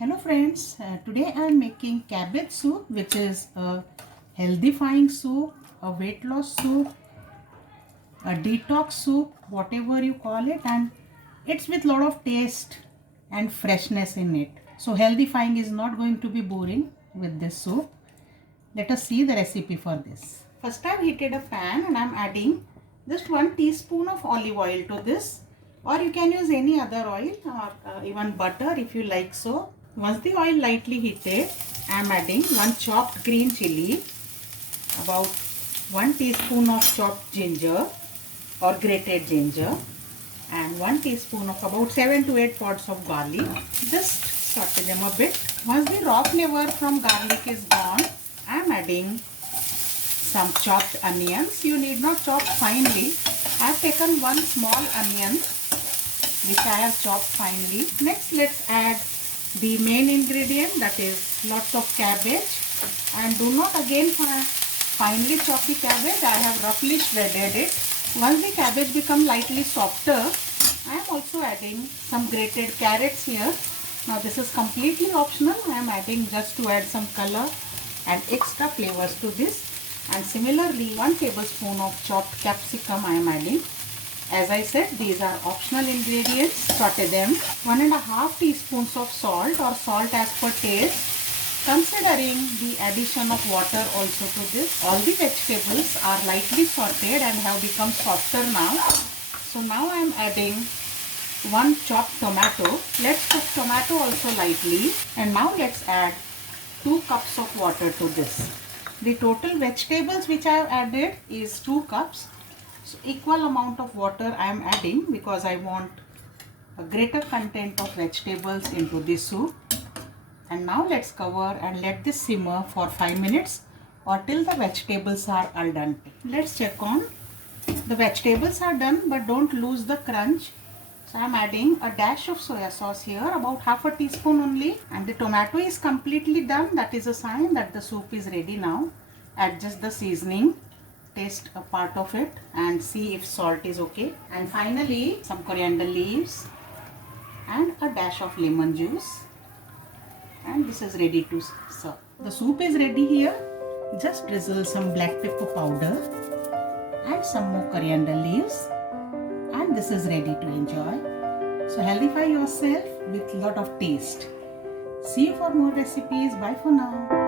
Hello friends, today I am making cabbage soup, which is a healthifying soup, a weight loss soup, a detox soup, whatever you call it, and it's with lot of taste and freshness in it. So healthifying is not going to be boring with this soup. Let us see the recipe for this. First I have heated a pan and I am adding just 1 teaspoon of olive oil to this, or you can use any other oil or even butter if you like so. Once the oil lightly heated, I am adding 1 chopped green chili, about 1 teaspoon of chopped ginger or grated ginger, and 1 teaspoon of about 7 to 8 pods of garlic. Just saute them a bit. Once the raw flavor from garlic is gone, I am adding some chopped onions. You need not chop finely. I have taken 1 small onion which I have chopped finely. Next, let's add the main ingredient, that is lots of cabbage, and do not again finely chop the cabbage. I have roughly shredded it. Once the cabbage become lightly softer, I am also adding some grated carrots here. Now this is completely optional. I am adding just to add some color and extra flavors to this. And similarly 1 tablespoon of chopped capsicum I am adding. As I said, these are optional ingredients. Saute them. 1.5 teaspoons of salt or salt as per taste. Considering the addition of water also to this. All the vegetables are lightly sauteed and have become softer now. So now I am adding 1 chopped tomato. Let's cook tomato also lightly. And now let's add 2 cups of water to this. The total vegetables which I have added is 2 cups. So equal amount of water I am adding because I want a greater content of vegetables into this soup. And now let's cover and let this simmer for 5 minutes or till the vegetables are al dente. Let's check on. The vegetables are done, but don't lose the crunch. So I am adding a dash of soya sauce here, about half a teaspoon only. And the tomato is completely done. That is a sign that the soup is ready now. Adjust the seasoning. Taste a part of it and see if salt is okay. And finally some coriander leaves and a dash of lemon juice, and this is ready to serve. The soup is ready here. Just drizzle some black pepper powder and some more coriander leaves, and this is ready to enjoy. So healthify yourself with lot of taste. See you for more recipes. Bye for now.